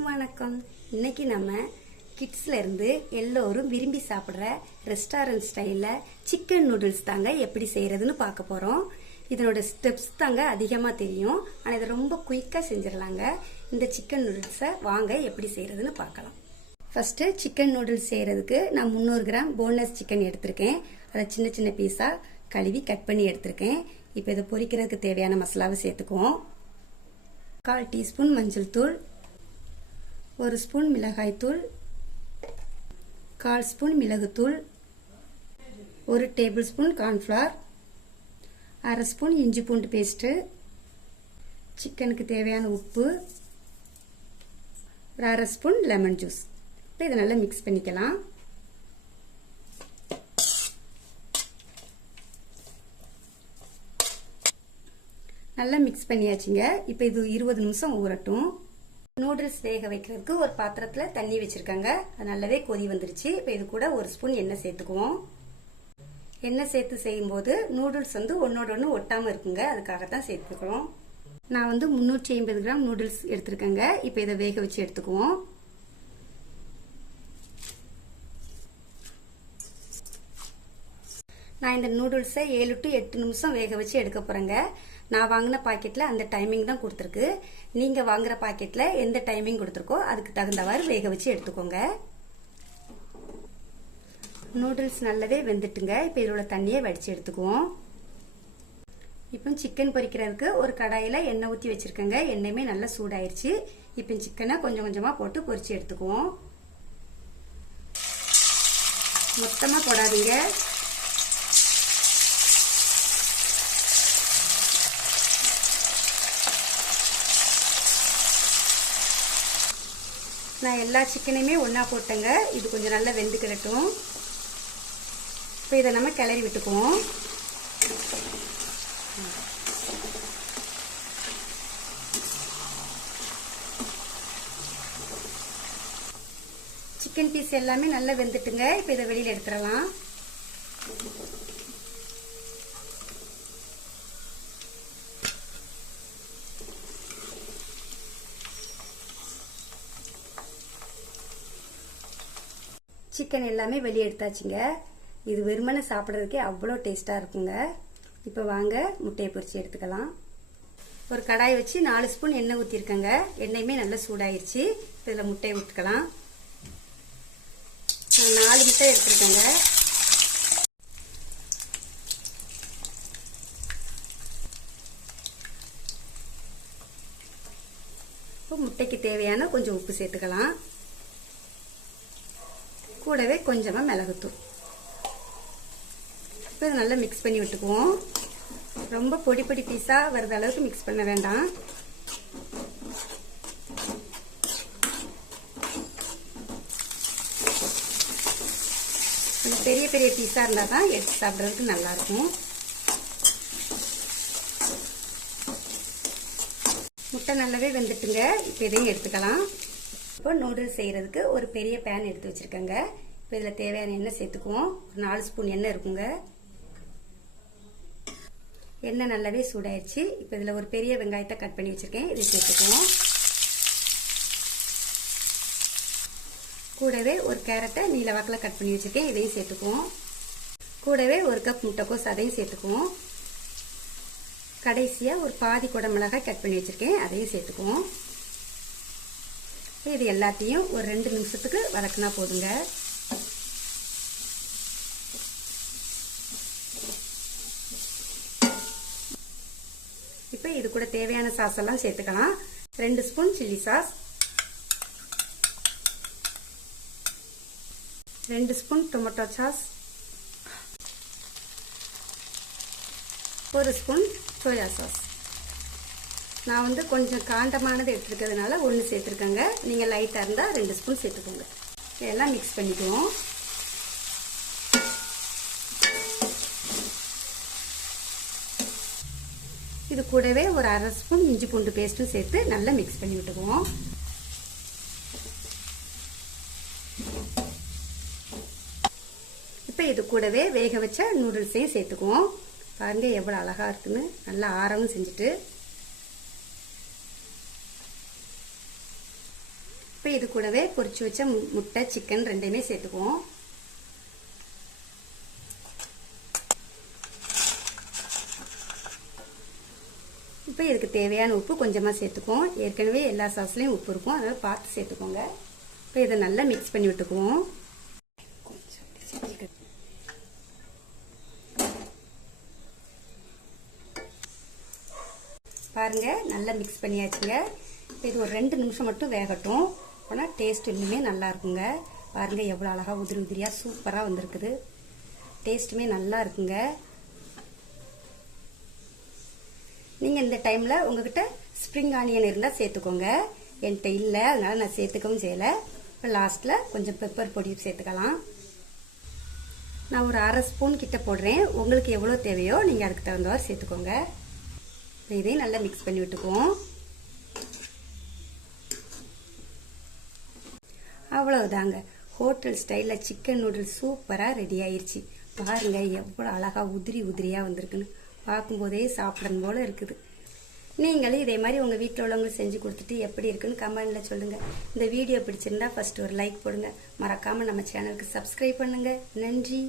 எல்லாருக்கும் வணக்கம். இன்னைக்கு நம்ம கிட்ஸ்ல இருந்து எல்லோரும் விரும்பி சாப்பிடுற ரெஸ்டாரண்ட் ஸ்டைல்ல சிக்கன் நூடுல்ஸ் தாங்க எப்படி செய்யறதுன்னு பார்க்க போறோம். இதனோட ஸ்டெப்ஸ் தாங்க அதிகமா தெரியும், ஆனா இதை ரொம்ப குயிக்கா செஞ்சிடலாங்க. இந்த சிக்கன் நூடுல்ஸை வாங்க எப்படி செய்யறதுன்னு பார்க்கலாம். ஃபர்ஸ்ட் சிக்கன் நூடுல்ஸ் செய்யறதுக்கு நான் 300 கிராம் போன்லெஸ் சிக்கன் எடுத்திருக்கேன். அதை சின்ன சின்ன பீஸா கழுவி கட் பண்ணி எடுத்திருக்கேன். இப்போ இதை பொரிக்கிறதுக்கு தேவையான மசாலாவை சேர்த்துக்குவோம். 1/4 டீஸ்பூன் மஞ்சள் தூள், 1 ஸ்பூன் மிளகாய் தூள், 1/4 ஸ்பூன் மிளகுத்தூள், 1 டேபிள் ஸ்பூன் கார்ன்ஃப்ளவர், 1/2 ஸ்பூன் இஞ்சி பூண்டு பேஸ்ட்டு, சிக்கனுக்கு தேவையான உப்பு, 1/2 ஸ்பூன் லெமன் ஜூஸ். இப்போ இதை நல்லா மிக்ஸ் பண்ணிக்கலாம். நல்லா மிக்ஸ் பண்ணியாச்சுங்க. இப்போ இது 20 நிமிஷம் ஊறட்டும். நூடுல்ஸ் வேக வைக்கிறதுக்கு ஒரு பாத்திரத்தில் தண்ணி வச்சிருக்காங்க. அது நல்லாவே கொதி வந்துருச்சு. இப்போ இது கூட 1 ஸ்பூன் எண்ணெய் சேர்த்துக்குவோம். எண்ணெய் சேர்த்து செய்யும்போது நூடுல்ஸ் ஒன்னோட ஒன்று ஒட்டாமல் இருக்குங்க, அதுக்காகத்தான் சேர்த்துக்கிறோம். நான் 350 கிராம் நூடுல்ஸ் எடுத்திருக்கேங்க. இப்போ இதை வேக வச்சு எடுத்துக்குவோம். நான் இந்த நூடுல்ஸை 7 to 8 நிமிஷம் வேக வச்சு எடுக்க போறேங்க. நான் வாங்கின பாக்கெட்ல அந்த டைமிங் தான் கொடுத்துருக்கு. நீங்க வாங்குற பாக்கெட்ல எந்த டைமிங் கொடுத்துருக்கோ அதுக்கு தகுந்தவாறு வேக வச்சு எடுத்துக்கோங்க. நூடுல்ஸ் நல்லாவே வெந்துட்டுங்க. இப்போ இதோட தண்ணியை வடிச்சு எடுத்துக்குவோம். இப்போ சிக்கன் பொரிக்கிறதுக்கு ஒரு கடாயில எண்ணெய் ஊற்றி வச்சிருக்கேங்க. எண்ணெயுமே நல்லா சூடாயிருச்சு. இப்போ சிக்கனை கொஞ்சம் கொஞ்சமா போட்டு பொரிச்சு எடுத்துக்குவோம். மொத்தமா போடாதீங்க. நான் எல்லா சிக்கனையுமே ஒன்றா போட்டேங்க. இது கொஞ்சம் நல்லா வெந்துக்கிடட்டும். இப்போ இதை நம்ம கிளறி விட்டுக்குவோம். சிக்கன் பீஸ் எல்லாமே நல்லா வெந்துட்டுங்க. இப்போ இதை வெளியில் எடுத்துடலாம். சிக்கன் எல்லாமே வெளியே எடுத்தாச்சுங்க. இது வெறுமனை சாப்பிட்றதுக்கே அவ்வளோ டேஸ்ட்டாக இருக்குங்க. இப்போ வாங்க முட்டையை பொரிச்சு எடுத்துக்கலாம். ஒரு கடாய் வச்சு 4 ஸ்பூன் எண்ணெய் ஊற்றிருக்கேங்க. எண்ணெயுமே நல்லா சூடாயிருச்சு. இதில் முட்டையை ஊற்றிக்கலாம். நான் 4 முட்டை எடுத்துருக்கேங்க. இப்போ முட்டைக்கு தேவையான கொஞ்சம் உப்பு சேர்த்துக்கலாம். கூடவே கொஞ்சமா மிளகுத்தூள். இப்போ இதை நல்லா மிக்ஸ் பண்ணி விட்டுக்குவோம். ரொம்ப பொடி பொடி பீஸா வருது அளவுக்கு மிக்ஸ் பண்ண வேண்டாம். கொஞ்சம் பெரிய பெரிய பீஸா இருந்தா தான் எடுத்து சாப்பிட்றதுக்கு நல்லா இருக்கும். முட்டை நல்லாவே வெந்துட்டுங்க. இப்போ இதையும் எடுத்துக்கலாம். இப்போ நூடுல்ஸ் செய்யறதுக்கு ஒரு பெரிய பேன் எடுத்து வச்சிருக்கேங்க. இப்போ இதில் தேவையான எண்ணெய் சேர்த்துக்குவோம். ஒரு 4 ஸ்பூன் எண்ணெய் இருக்குங்க. எண்ணெய் நல்லாவே சூடாயிருச்சு. இப்போ இதில் ஒரு பெரிய வெங்காயத்தை கட் பண்ணி வச்சிருக்கேன். இதை சேர்த்துக்குவோம். கூடவே ஒரு கேரட்டை நீல வாக்கில் கட் பண்ணி வச்சிருக்கேன். இதையும் சேர்த்துக்குவோம். கூடவே 1 கப் முட்டைக்கோஸ் அதையும் சேர்த்துக்குவோம். கடைசியாக ஒரு பாதி குடை மிளகாய் கட் பண்ணி வச்சிருக்கேன். அதையும் சேர்த்துக்குவோம். இது எல்லாத்தையும் ஒரு 2 நிமிஷத்துக்கு வதக்கினா போதுங்க. இப்போ இது கூட தேவையான சாஸ் எல்லாம் சேர்த்துக்கலாம். 2 spoon chilli sauce, 2 spoon tomato sauce, 1 spoon soya sauce. நான் கொஞ்சம் காண்டமானது எடுத்துருக்கிறதுனால 1 சேர்த்துருக்கேங்க. நீங்கள் லைட்டாக இருந்தால் 2 ஸ்பூன் சேர்த்துக்கோங்க. இதெல்லாம் மிக்ஸ் பண்ணிக்குவோம். இது கூடவே ஒரு 1/2 ஸ்பூன் இஞ்சி பூண்டு பேஸ்ட்டும் சேர்த்து நல்லா மிக்ஸ் பண்ணி விட்டுக்குவோம். இப்போ இது கூடவே வேக வச்ச நூடுல்ஸையும் சேர்த்துக்குவோம். பாருங்க எவ்வளோ அழகா இருக்குன்னு. நல்லா ஆரவும் செஞ்சுட்டு இப்போ இது கூடவே பொரிச்சு வச்ச முட்டை சிக்கன் ரெண்டையுமே சேர்த்துக்குவோம். இப்போ இதுக்கு தேவையான உப்பு கொஞ்சமாக சேர்த்துக்குவோம். ஏற்கனவே எல்லா சாஸ்லையும் உப்பு இருக்கும், அதனால் பார்த்து சேர்த்துக்கோங்க. இப்போ இதை நல்லா மிக்ஸ் பண்ணி விட்டுக்குவோம். பாருங்க, நல்லா மிக்ஸ் பண்ணியாச்சுங்க. இப்போ இது ஒரு 2 நிமிஷம் மட்டும் வேகட்டும். ஆனால் டேஸ்ட் இன்னுமே நல்லா இருக்குங்க. பாருங்க எவ்வளோ அழகாக உதிரி உதிரியாக சூப்பராக வந்திருக்குது. டேஸ்ட்டுமே நல்லா இருக்குங்க. நீங்கள் இந்த டைமில் உங்ககிட்ட ஸ்ப்ரிங் ஆனியன் இருந்தால் சேர்த்துக்கோங்க. என்கிட்ட இல்லை, அதனால் நான் சேர்த்துக்கவும் செய்யலை. இப்போ லாஸ்ட்டில் கொஞ்சம் பெப்பர் பொடி சேர்த்துக்கலாம். நான் ஒரு 1/2 ஸ்பூன் கிட்ட போடுறேன். உங்களுக்கு எவ்வளோ தேவையோ நீங்கள் அதுக்கு தகுந்தவாறு சேர்த்துக்கோங்க. இதையும் நல்லா மிக்ஸ் பண்ணி விட்டுக்குவோம். அவ்வளவுதாங்க, ஹோட்டல் ஸ்டைலில் சிக்கன் நூடுல்ஸ் சூப்பராக ரெடி ஆயிடுச்சு. பாருங்க எவ்வளோ அழகாக உதிரி உதிரியாக வந்திருக்குன்னு. பார்க்கும்போதே சாப்பிடணும் போல இருக்குது. நீங்களும் இதே மாதிரி உங்கள் வீட்டில் உள்ளவங்க செஞ்சு கொடுத்துட்டு எப்படி இருக்குன்னு கமெண்ட்ல சொல்லுங்கள். இந்த வீடியோ பிடிச்சிருந்தா ஃபர்ஸ்ட் ஒரு லைக் போடுங்க. மறக்காமல் நம்ம சேனலுக்கு சப்ஸ்கிரைப் பண்ணுங்க. நன்றி.